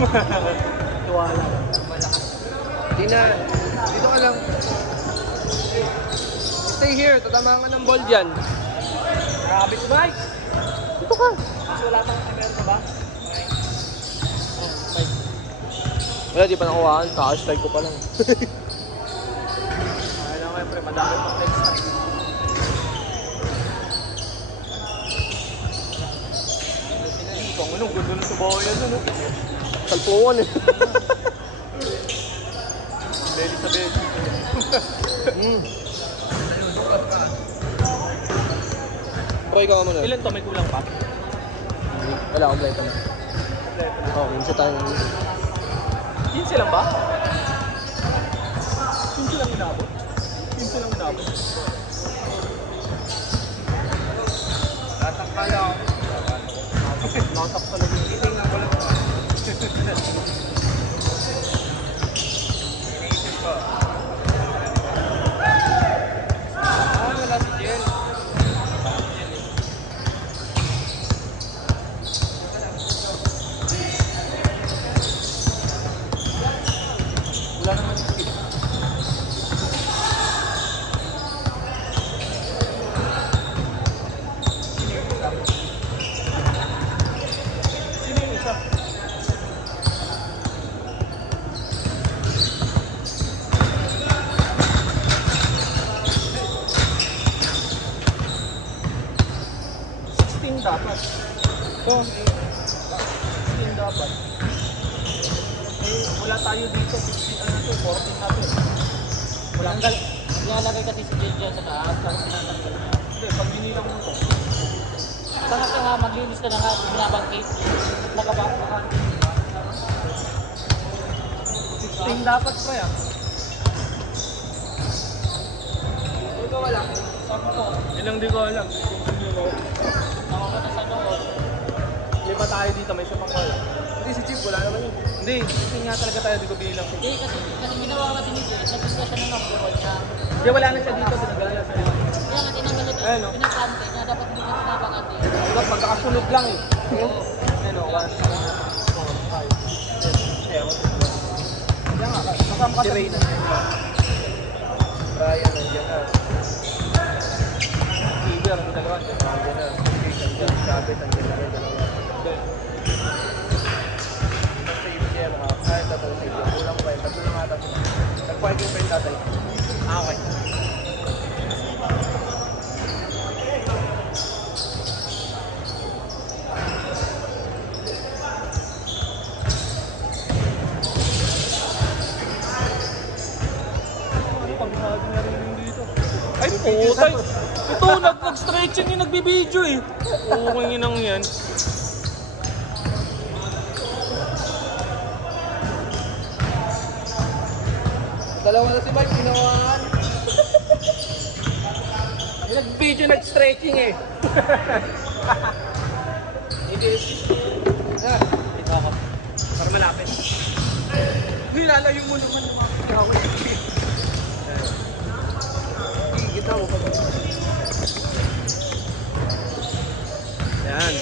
Tuwala. Hindi na. Dito ka lang. Stay here. Tatamaan ka ng ball dyan. Rabbit Mike. Dito ka. Kasi wala pang camera ka ba? Wala, di pa nakuhaan. Kaka-strike ko pa lang. Ay lang kayo, pre. Madami pang next time. Anong gundo na sa bayan nun, no? Salpungan eh. Belly sa belly. Try ka muna. Ilan to? May kulang pa? Wala, kompleto na. Oo, minsan tayo. 15 lang ba? 15 lang inabot? 15 lang inabot? Tatangkala ako. Nakatak sa lagi. Hindi nga ko lang. Iniisip ko. Wala si Jel. Wala naman si Jel. Dapat. So, 16 dapat. Eh, wala tayo dito. 15 ano to, 14 na to. Wala kang nilalagay kasi si Jel dyan sa taas. Tapos sinatanggal niya. Hindi, pag binilang mo to. Sana ka nga, maglinis ka na nga. Binabangkit. Nakabangkit. 16 dapat pa yan. Hindi ko wala. Sabi ko. Ilang di ko alam. Nakakata sa loob. Lima tayo dito, may isa pang wala. Hindi, si Chief, wala naman yun. Hindi, kasi nga talaga tayo, di ko bilang. Hindi, kasi ginawa kasi ni Jel, nag-discuss siya ng number 1 niya. Hindi, wala na siya dito, tinanggal na siya. Kaya nga tinanggal ito, pinapante niya, dapat hindi na tinabangat eh. Dapat magkakasunod lang eh. Ano, 1, 2, 3, 4, 5. Kaya nga, kasama ka sa Reyna. Brian, nandiyan na. Tiber, ang dalawa, nandiyan na. Nandiyan, Chavez, nandiyan na rin, dalawa. Sa UCL, kahit tatalo sa UCL, kulang pa yun, tatlo na nga tatlo. Nag-parking pa yun tatay. Okay. Ay, putay! Ito, nag-stretching yung nagbibideo eh. Okay nang yan. Dalawa na si Mike, ginawahan. Nag-video, nag-stretching eh. Hindi. Ito ako. Para malapit. Nilalayo mo naman yung mga kawin. Kita mo pa ba? Yan.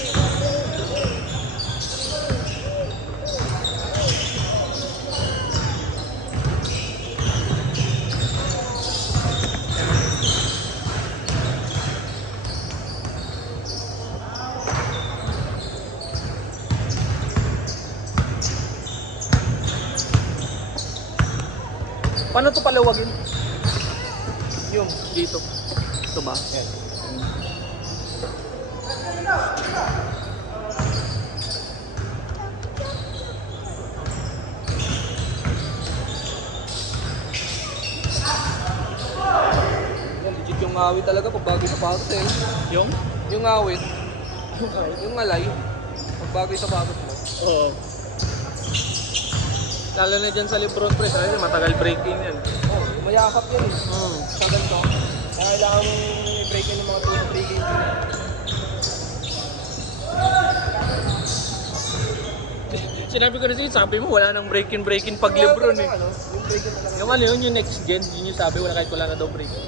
Paano ito palawagin? Yung dito. Ito ba? Yan. Legit yung awit talaga pag bago sa bagot eh. Yung awit. Yung alay. Pag bago sa bagot mo. Oo. Lalo na dyan sa Lebron Press, kasi matagal breaking yan. Oh, mayakap yan eh. Sa ganito. Kaya kailangan mong i-break yan ng mga 2-3 games. Sinabi ko na siya, sabi mo wala nang breaking pag Lebron eh. Yung ano yun, yung next gen, yun yung sabi, wala kahit wala na daw breaking.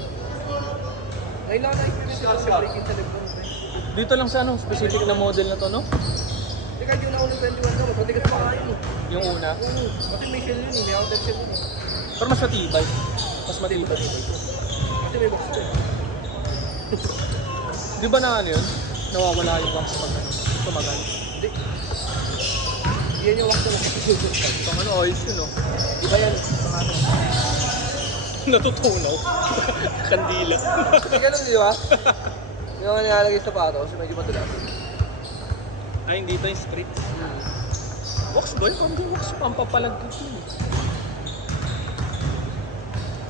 Kailangan na i-experience sa breaking sa Lebron Press. Dito lang sa ano, specific na model na to, no? Hindi kahit yung naunang 21 na, mas matigas pa nga yun eh. Yung una. Oo, kasi may shell yun eh, may outer shell yun eh. Pero mas matibay. Mas matibay. Kasi may box din. Di ba na ano yun? Nawawala yung wax pag ano, tumagal. Hindi. Yan yung wax na nakikisusunod. Pang ano, oils yun, no? Iba yan, pang ano. Natutunaw. Kandila. Kasi ganun, di ba? Yung mga nilalagay sa patos, medyo matulas. Ay, hindi ito yung street. Wax ba yun? Hindi wax. Pampapalagkit yun.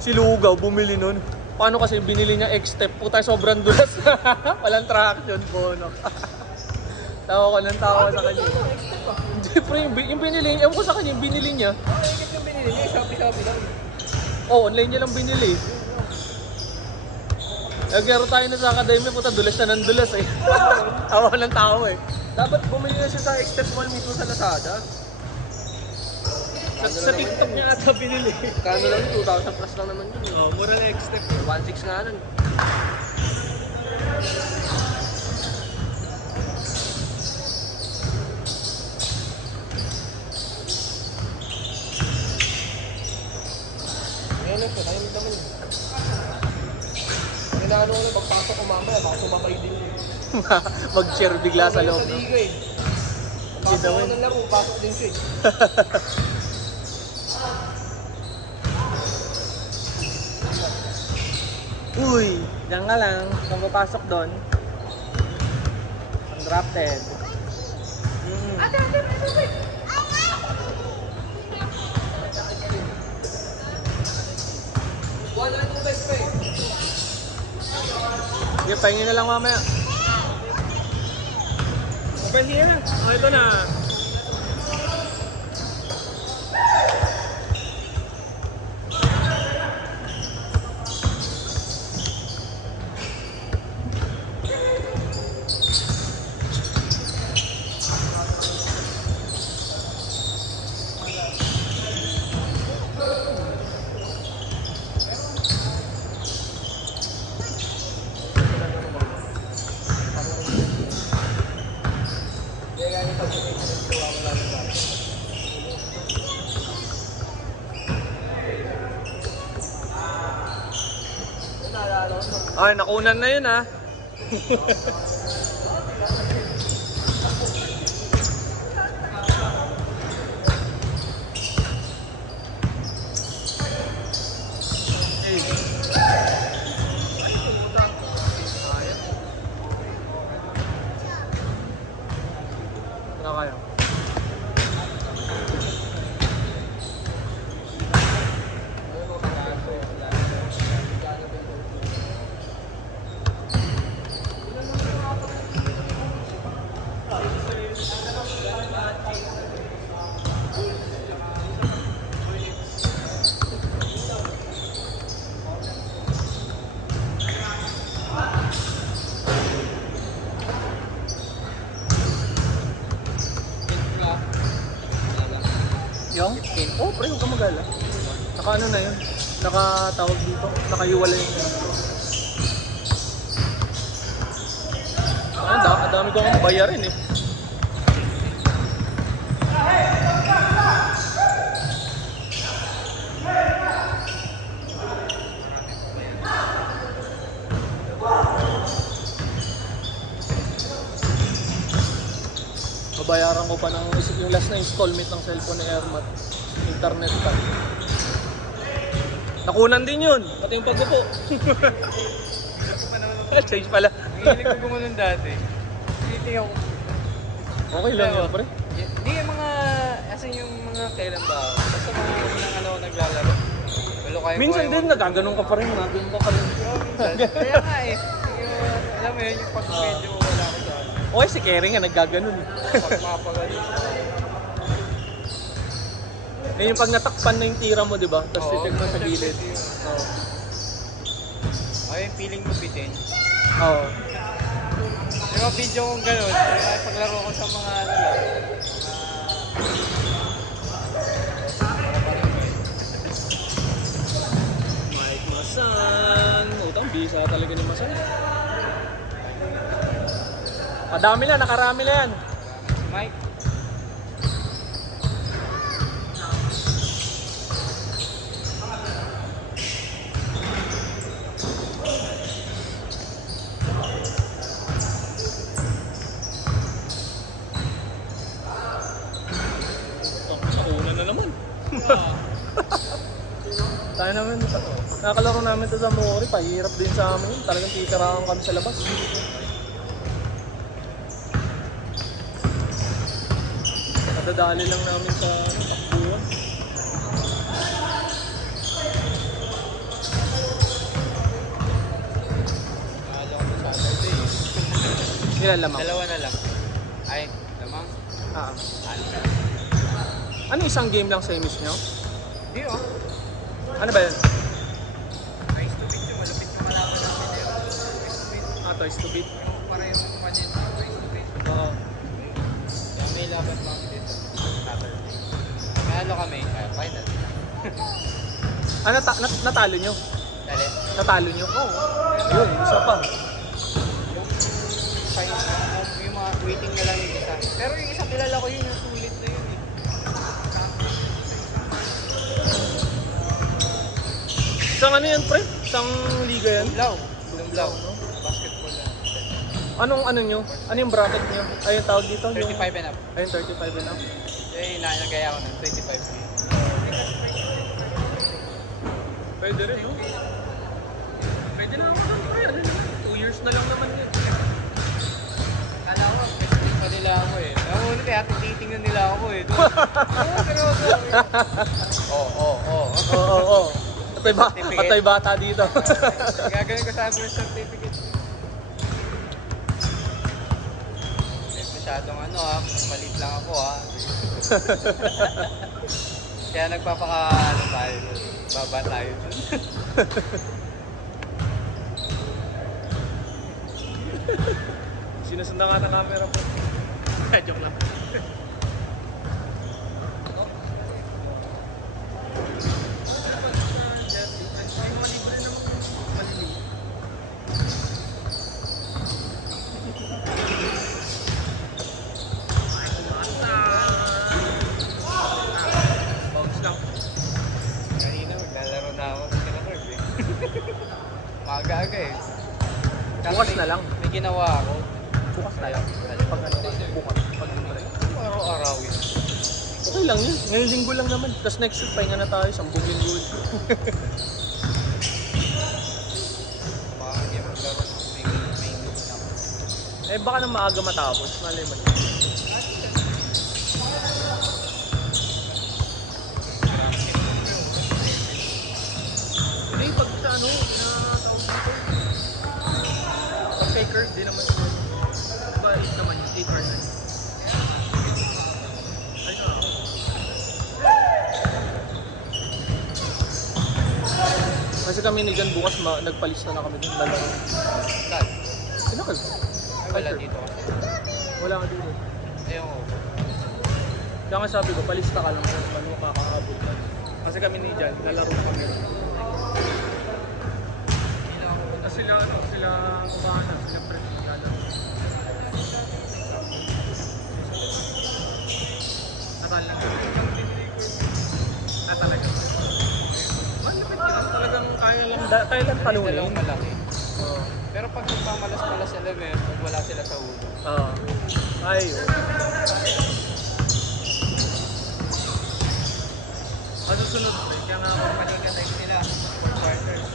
Si Lugaw, bumili nun. Paano kasi binili niya X-Step? Puta, sobrang dulas. Walang traction po, no? Tawa ko ng tawa sa kanya. Hindi, pre, yung binili niya, ewan ko sa kanya, yung binili niya. Ikit yung binili niya, Shopee lang. Oh, online niya lang binili. Naglaro tayo na sa academy, puta, dulas na ng dulas eh. Tawa ng tao eh. Dapat bumili na siya sa X-Step Mall mismo sa Lazada. Sa TikTok niya ata binili. Kano lang yun, 2,000 plus lang naman yun. Oh, mura na X-Step. 1,600 nga nun. Ngayon lang siya, nahimig naman yun. Kailangan ko lang, pagpasok ko mamaya, baka sumabay din yun. Mag-share bigla sa loob, no? Sa liga eh. Pasok ko ng laro, pasok din siya eh. Uy, diyan ka lang. Kung papasok doon. Undrafted. Wala na itong best friend. Sige, pahingin na lang mamaya. Over here. Oh, ito na. Ay, nakunan na yun ah. Ano kayo? Yung? Oh, pre, huwag ka mag-ala. Naka ano na yun? Nakatawag dito. Nakaiwala yung dami ko akong bayarin eh. Babayaran ko pa ng yung last na installment ng cellphone ni Airmat. Internet pa. Nakunan din yun. Pati yung pagkupo. Change pala. Hilig ko gumanon dati. Tinitingnan ko. Okay lang yun, pre. Hindi yung mga, as in yung mga kailan ba? Basta mga unang ano naglalaro. Walo kayo Minsan din nagaganon ka pa rin. Nagaganon ka pa rin. Kaya nga eh. Alam mo yun, yung pag medyo wala ko sa ano. Okay, si Kerry nga naggaganon eh. Pag mapagaling. Eh, yung pag natakpan na yung tira mo, di ba? Tapos titig mo sa gilid. Oo. Ay, yung feeling mo bitin. Oo. Yung mga video kong gano'n, paglaro ko sa mga ano lang. Mike Masan. Utang, bisa talaga ni Masan. Madami na, nakarami na yan. Mike. Nauna na naman. Tayo naman, nakakalaro namin ito sa Mori, pahirap din sa amin. Talagang titirahan kami sa labas. Nadadali lang namin sa takbuhan. Nalo ko sa Saturday. Ilan lamang? Dalawa na lang. Ay, lamang. Ah. Ano? Ano isang game lang sa imis nyo? Di oh. Ano ba yun? Ice to beat yung malapit yung malaman namin eh. Ice to beat. Ah, Toys to Beat. Yung para yung kanin sa ice to beat. Oo. Kaya may laban pa kami dito. Saturday. Nalo kami. Final. Ah, natalo nyo? Dali. Natalo nyo? Oo. Yun, isa pa. Yung mga waiting na lang yung isa. Pero yung isa kilala ko yun, yung sulit na yun eh. Isang ano yan, pre? Isang liga yan? Lumlaw. Lumlaw. Basketball lang. Anong ano nyo? Ano yung bracket nyo? Ay, yung tawag dito? 35 and up. Ayun, 35 and up. Eh, nagaya ako ng 25. Pwede rin, no? Pwede na ako doon, pre. 2 years na lang naman yun. Kala ko, testing pa nila ako eh. Nakulit kaya tinitingnan nila ako eh. Oo. Oo. Patay bata dito. Gagawin ko sa birth certificate. Eh, masyadong ano ha, maliit lang ako ha. Kaya nagpapaka ano tayo dun. Baba tayo dun. Sinusundan ka ng camera po. Joke lang. Kanina maglalaro na ako ng kinakord eh. Maaga-aga eh. Kasi Bukas na lang. May ginawa ako. Bukas na lang. Pag ano, bukas. Pag libre. Araw-arawin. Okay lang yun. Ngayong linggo lang naman. Tapos next week, pahinga na tayo. 10 linggo. Baka hindi maglaro ng may group na ako. Eh baka na maaga matapos. Malay mo. Hindi, pag sa ano, tinatawag dito. Pag kay Kurt, di naman siguro. Ba, 8 naman yun, 8%. Ay, no. Kasi kami ni Jan bukas, nagpalista na kami dun. Lalaro. Lahat. Pinakal. Ay, wala dito kasi. Wala ka dito. Ayun ko. Kaya nga sabi ko, palista ka lang kung ano makakaabot ka. Kasi kami ni Jan, lalaro na kami. Kasi sila, ano, sila kumana, sila friend na lalaro. Natal lang. Talaga. Malapit ka lang talagang kaya lang talunin. Dalawang malaki. Oo. Pero pag nagpamalas-malas sila pag wala sila sa ulo. Oo. Ay. Susunod, kaya nga ako Kanina time sila, 4 quarters.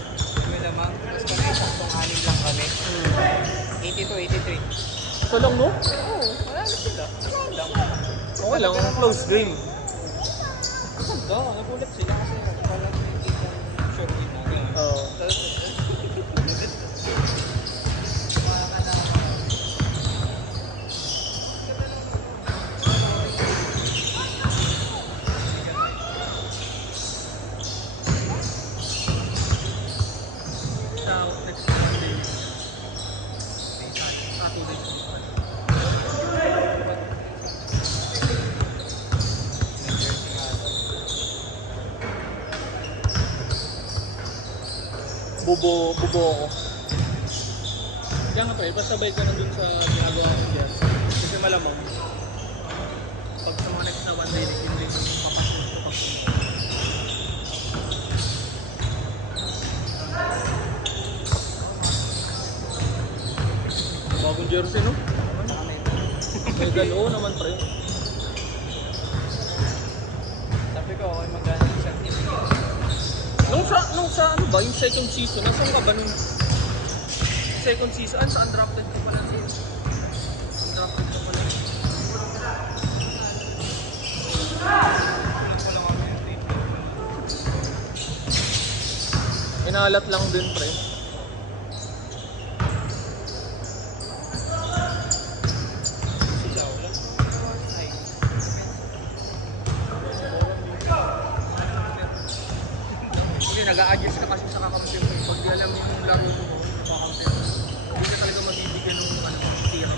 May lamang, tapos kami saktong 6 lang kami. 82-83. ito lang, no? Oo, wala na sila. Wala lang. Okay lang, close game. Ganda, nagulat sila kasi parang hindi ko sure win na gano'n. Oo. Bubo ako. Kaya nga pre, pasabay ka na dun sa ginagawa ko dyan. Kasi malamang, jersey, no? Medal, oo naman pre. Sabi ko, okay magana ng certificate. Nung sa ano ba, yung second season, nasaan ka ba nung second season? Saan drafted ka pala? Drafted ka pala. Inalat lang din pre. Hindi, nag-a-adjust ka kasi sa kakampi mo. Pag di alam mo yung laro mo, kakampi mo. Hindi ka talaga mabibigyan ng tira mo.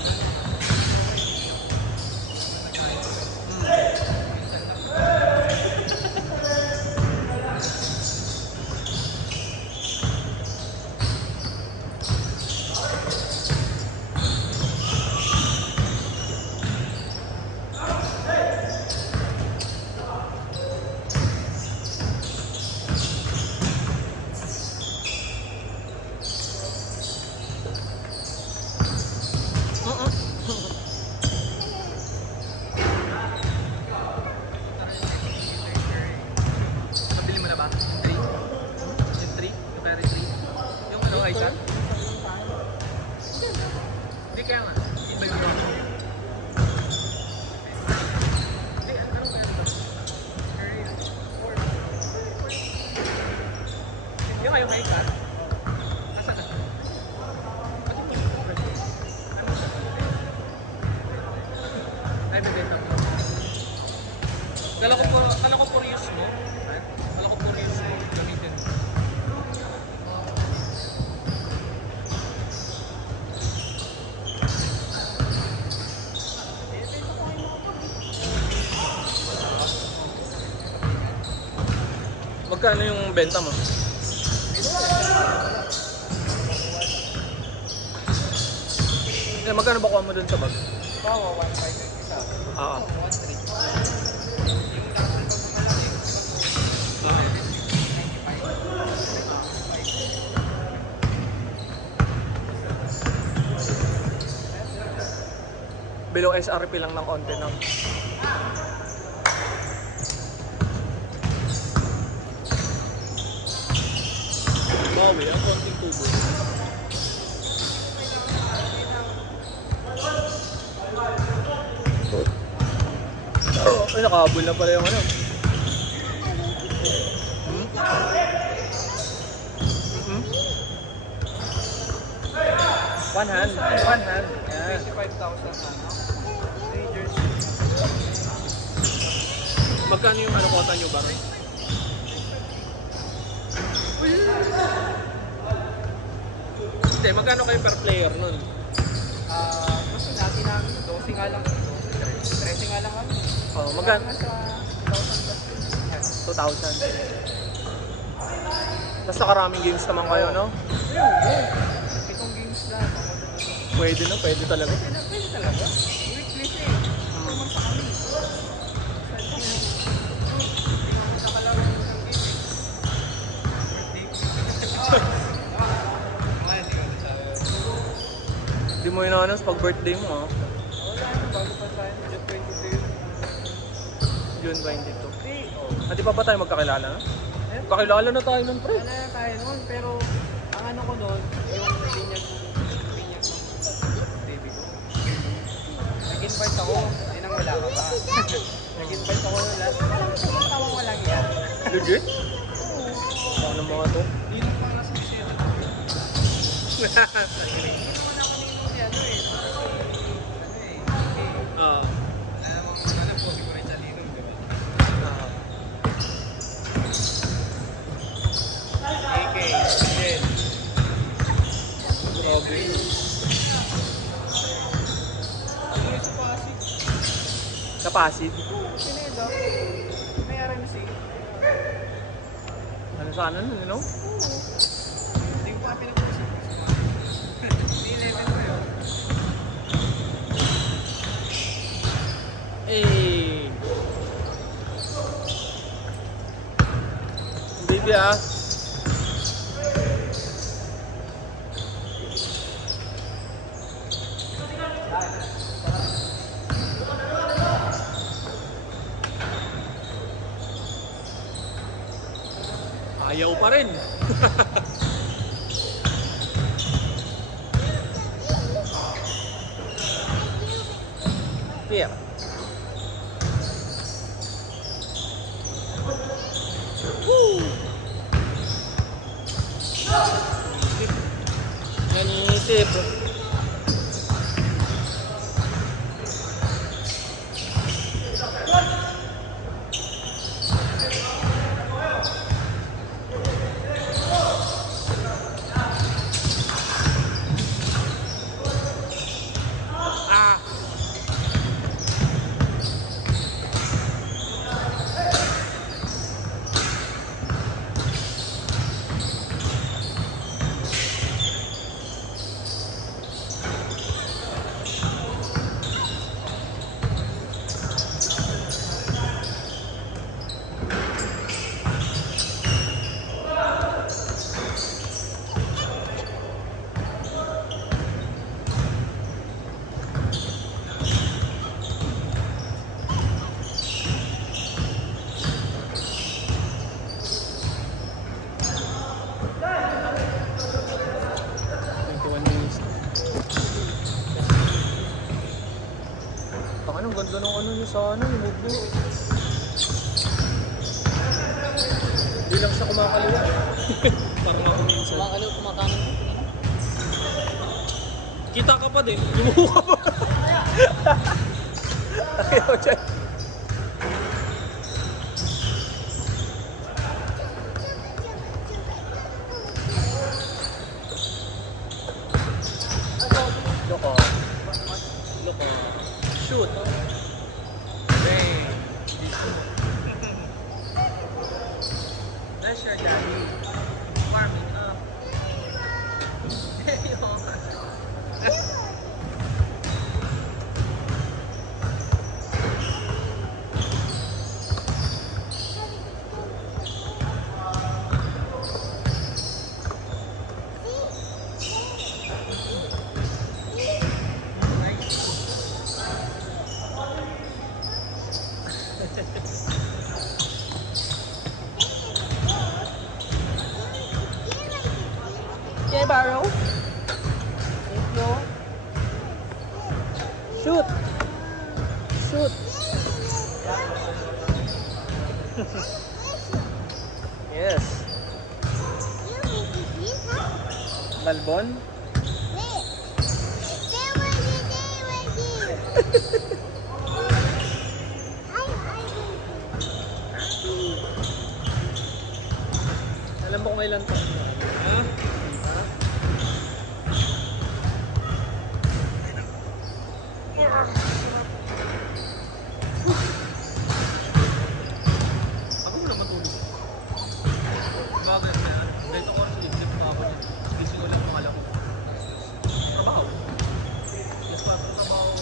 Nabili mo na ba? 3? Yung 3? Yung Ferry 3? Yung ano, Aisan? Hindi kaya nga. Iba yung ano. Hindi, ano kaya ba? Ferry 4. Yung kayo Aisan? Asa na? Ano siya? Ay, bibenta mo. Kala ko curious mo. Kala ko curious mo. Gamitin mo. Magkano yung benta mo? Eh, magkano ba kuha mo dun sa bag? Bawa, 1.5 isa. Ah. 1.3. Yung dapat pa malaki. Below SRP lang ng konti na. Bawi, ang konting tubo. Ay, nakahabol na pala yung ano. One hand. Yan. 25,000 ano? Rangers. Magkano yung ano kota nyo ba? Hindi, magkano kayo per player nun? Kasi natin namin, 12 nga lang. 13 nga lang kami. Oh, magkano? Nasa 1,000 plus. 2,000. Tapos nakaraming games naman kayo, no? Itong games lang. Pwede na, pwede talaga. Pwede talaga. Weekly siya eh. Performance sa kami. Nakalaro ng isang game eh. Hindi mo inaanong pag birthday mo, ha? Wala na, bago pa tayo. June 22. June 22. Oh. At di pa ba tayo magkakilala na? Kakilala na tayo nun, pre. Wala na tayo noon, pero ang ano ko noon, yung binyag ng baby ko. Nag-invite ako, nang wala ka ba? Nag-invite ako noon lahat. Walang tawang walang yan. Legit? Paano mga to? Yun ang pang nasa siya. Hindi naman ako nino si ano eh. Ah. Wala namang po, siguro yung talino, di ba? AK, Jen. Grabe. Ano yung sa Pasig? Sa Pasig? Pineda. May RMC. Ano sana nun, you know? Hindi ko pa pinag-usap. Hindi 11 ko yun. Eh. Baby, ah. Ayaw pa rin. Yeah. Woo! Nanitip. Ah! Ang ganda ng ano niya sana, yung move niya. Hindi lang siya kumakaliwa. Parang ako minsan. Kumakalaw, kumakanan. Kita ka pa din, lumuho ka pa. Ayaw dyan. Loko. Loko. Shoot. Bang. That's your daddy. Warming up. Okay, Barrow. Thank you. Shoot. Shoot. Yes. Balbon? Alam mo kung ilan to? Ha? Ako mo naman tulog. Bagay na yan. Dito ko sa liblip pa ako. Gising ko lang pangalan ko. Trabaho. Yes pa, trabaho.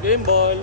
Game ball.